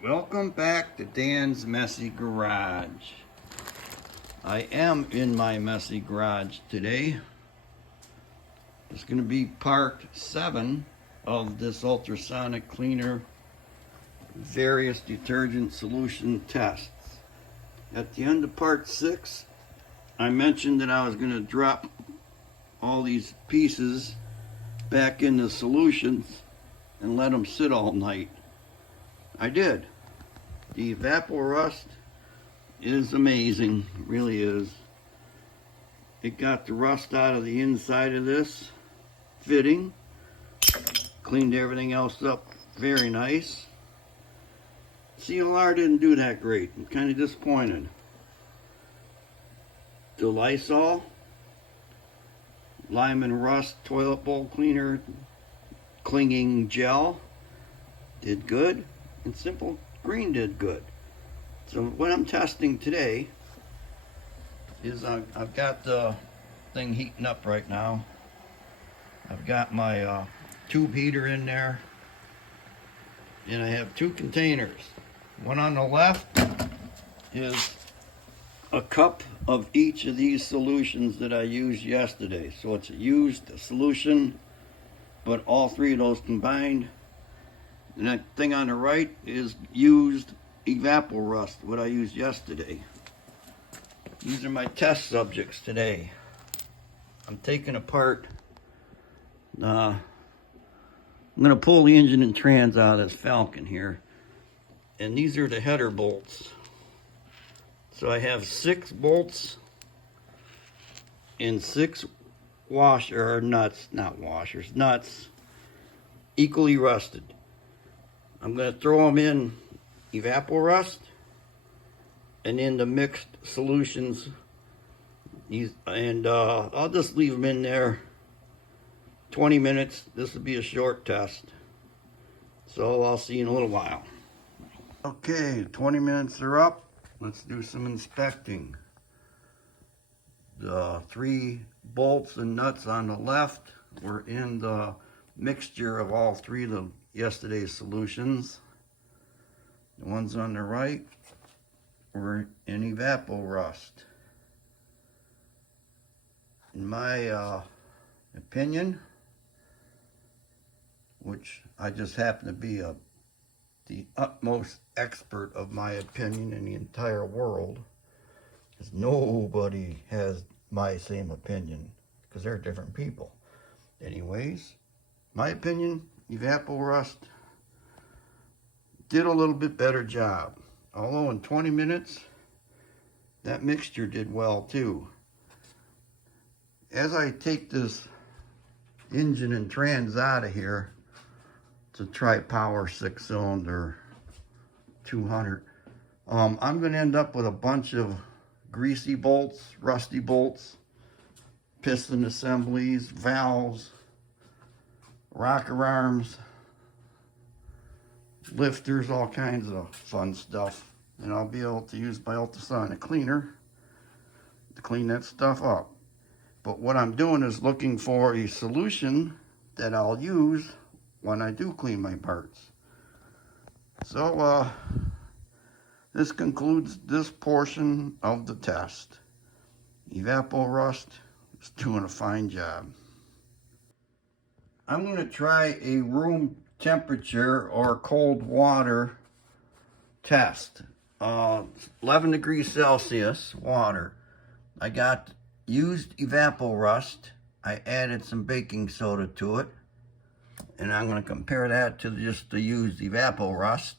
Welcome back to Dan's Messy Garage. I am in my messy garage today. It's going to be part 7 of this ultrasonic cleaner various detergent solution tests. At the end of part 6, I mentioned that I was going to drop all these pieces back into solutions and let them sit all night. I did. The Evaporust is amazing, it really is. It got the rust out of the inside of this fitting, cleaned everything else up very nice. CLR didn't do that great. I'm kind of disappointed. The Lysol Lime and Rust Toilet Bowl Cleaner Clinging Gel did good, and Simple Green did good. So what I'm testing today is I've got the thing heating up right now. I've got my tube heater in there, and I have 2 containers. One on the left is a cup of each of these solutions that I used yesterday. So it's a used solution, but all 3 of those combined. And that thing on the right is used Evaporust, what I used yesterday. These are my test subjects today. I'm taking apart, I'm going to pull the engine and trans out of this Falcon here. And these are the header bolts. So I have 6 bolts and 6 nuts, equally rusted. I'm going to throw them in Evaporust and in the mixed solutions. I'll just leave them in there 20 minutes. This will be a short test. So I'll see you in a little while. Okay, 20 minutes are up. Let's do some inspecting. The 3 bolts and nuts on the left were in the mixture of all 3 of the yesterday's solutions. The ones on the right were in Evaporust. In my opinion, which I just happen to be the utmost expert of my opinion in the entire world, because nobody has my same opinion, because they're different people. Anyways, my opinion, Evaporust did a little bit better job. Although in 20 minutes, that mixture did well too. As I take this engine and trans out of here, it's a tri-power 6-cylinder 200. I'm going to end up with a bunch of greasy bolts, rusty bolts, piston assemblies, valves, rocker arms, lifters, all kinds of fun stuff. And I'll be able to use my ultrasonic cleaner to clean that stuff up. But what I'm doing is looking for a solution that I'll use when I do clean my parts. So this concludes this portion of the test. Evaporust is doing a fine job. I'm going to try a room temperature or cold water test. 11 degrees Celsius water. I got used Evaporust. I added some baking soda to it, and I'm going to compare that to just the used Evaporust.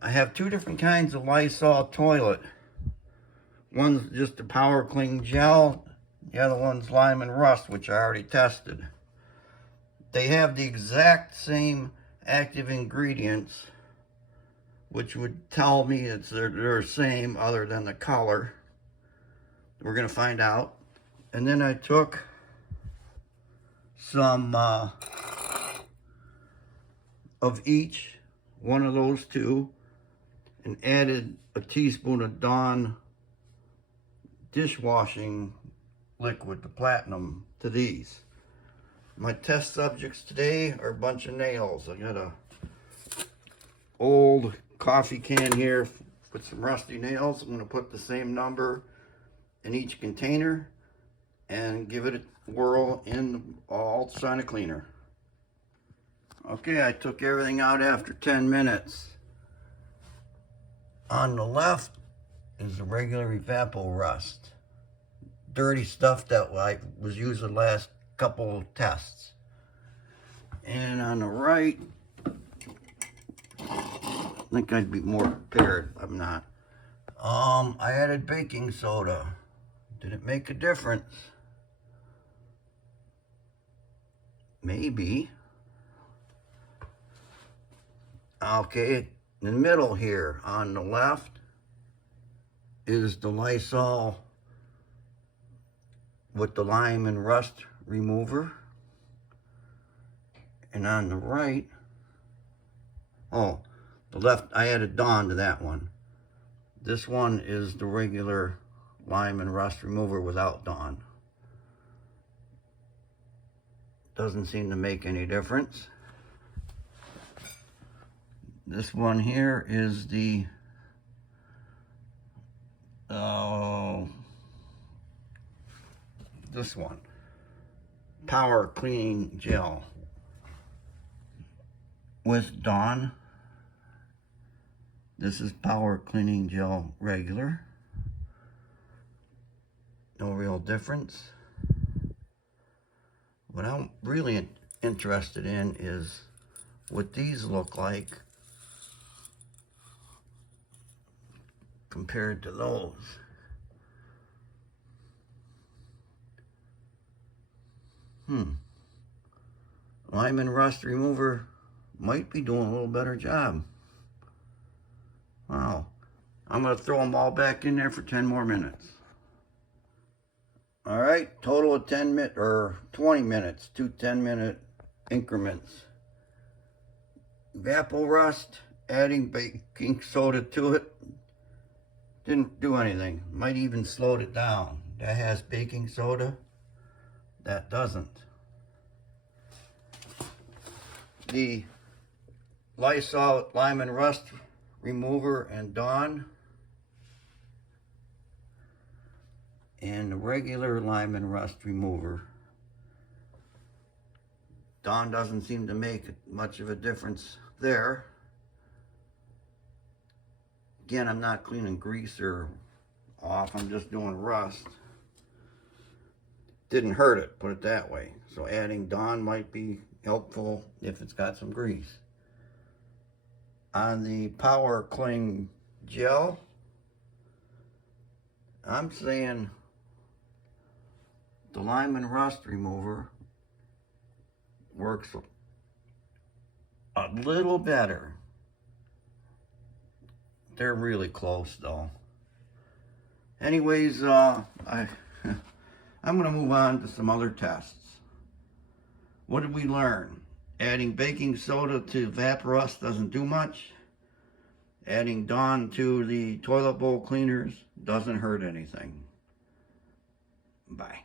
I have 2 different kinds of Lysol toilet. One's just a power clean gel, the other one's lime and rust, which I already tested. They have the exact same active ingredients, which would tell me it's they're the same other than the color. We're going to find out. And then I took some of each one of those 2 and added a teaspoon of Dawn dishwashing liquid, the platinum, to these. My test subjects today are a bunch of nails. I got a old coffee can here with some rusty nails. I'm going to put the same number in each container and give it a whirl in the ultrasonic cleaner. Okay, I took everything out after 10 minutes. On the left is the regular Evaporust. Dirty stuff that I was using the last couple of tests. And on the right, I think I'd be more prepared. I'm not. I added baking soda. Did it make a difference? Maybe. Okay, in the middle here on the left is the Lysol with the lime and rust remover. And on the right, oh, the left, I added Dawn to that one. This one is the regular lime and rust remover without Dawn. Doesn't seem to make any difference. This one here is the this one, Power Cleaning Gel with Dawn. This is Power Cleaning Gel regular. No real difference. What I'm really interested in is what these look like compared to those. Lime and rust remover might be doing a little better job. Wow. I'm going to throw them all back in there for 10 more minutes. All right, total of 10 minutes or 20 minutes, 2 10-minute increments. Evaporust, adding baking soda to it, didn't do anything. Might even slowed it down. That has baking soda, that doesn't. The Lysol lime and rust remover and Dawn, and the regular lime and rust remover. Dawn doesn't seem to make much of a difference there. Again, I'm not cleaning grease or off, I'm just doing rust. Didn't hurt it, put it that way. So adding Dawn might be helpful if it's got some grease. On the Power Clean Gel, I'm saying the lime and rust remover works a little better. They're really close though. Anyways, I'm gonna move on to some other tests. What did we learn? Adding baking soda to Evaporust doesn't do much. Adding Dawn to the toilet bowl cleaners doesn't hurt anything. Bye.